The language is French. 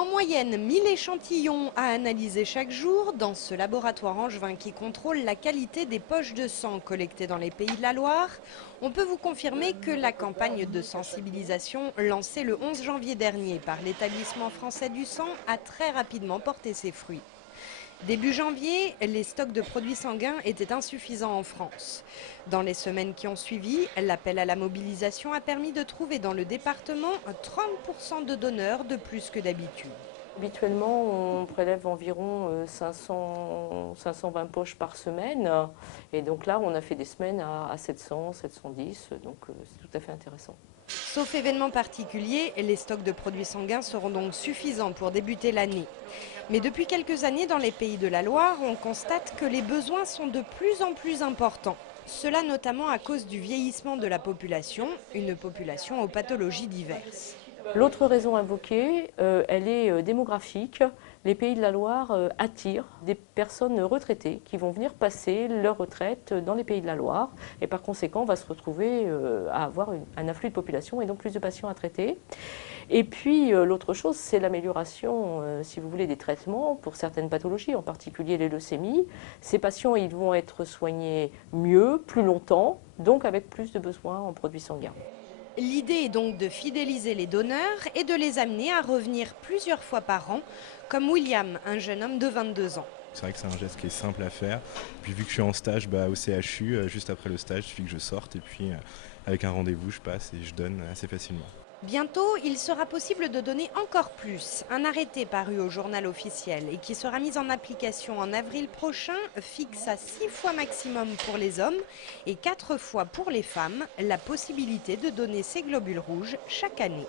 En moyenne, 1000 échantillons à analyser chaque jour dans ce laboratoire angevin qui contrôle la qualité des poches de sang collectées dans les Pays de la Loire. On peut vous confirmer que la campagne de sensibilisation lancée le 11 janvier dernier par l'établissement français du sang a très rapidement porté ses fruits. Début janvier, les stocks de produits sanguins étaient insuffisants en France. Dans les semaines qui ont suivi, l'appel à la mobilisation a permis de trouver dans le département 30% de donneurs de plus que d'habitude. Habituellement, on prélève environ 520 poches par semaine. Et donc là, on a fait des semaines à 700, 710, donc c'est tout à fait intéressant. Sauf événement particulier, les stocks de produits sanguins seront donc suffisants pour débuter l'année. Mais depuis quelques années, dans les Pays de la Loire, on constate que les besoins sont de plus en plus importants. Cela notamment à cause du vieillissement de la population, une population aux pathologies diverses. L'autre raison invoquée, elle est démographique. Les Pays de la Loire attirent des personnes retraitées qui vont venir passer leur retraite dans les Pays de la Loire. Et par conséquent, on va se retrouver à avoir un afflux de population et donc plus de patients à traiter. Et puis l'autre chose, c'est l'amélioration, si vous voulez, des traitements pour certaines pathologies, en particulier les leucémies. Ces patients, ils vont être soignés mieux, plus longtemps, donc avec plus de besoins en produits sanguins. L'idée est donc de fidéliser les donneurs et de les amener à revenir plusieurs fois par an, comme William, un jeune homme de 22 ans. C'est vrai que c'est un geste qui est simple à faire. Puis vu que je suis en stage au CHU, juste après le stage, il suffit que je sorte et puis avec un rendez-vous, je passe et je donne assez facilement. Bientôt, il sera possible de donner encore plus. Un arrêté paru au journal officiel et qui sera mis en application en avril prochain fixe à 6 fois maximum pour les hommes et 4 fois pour les femmes la possibilité de donner ces globules rouges chaque année.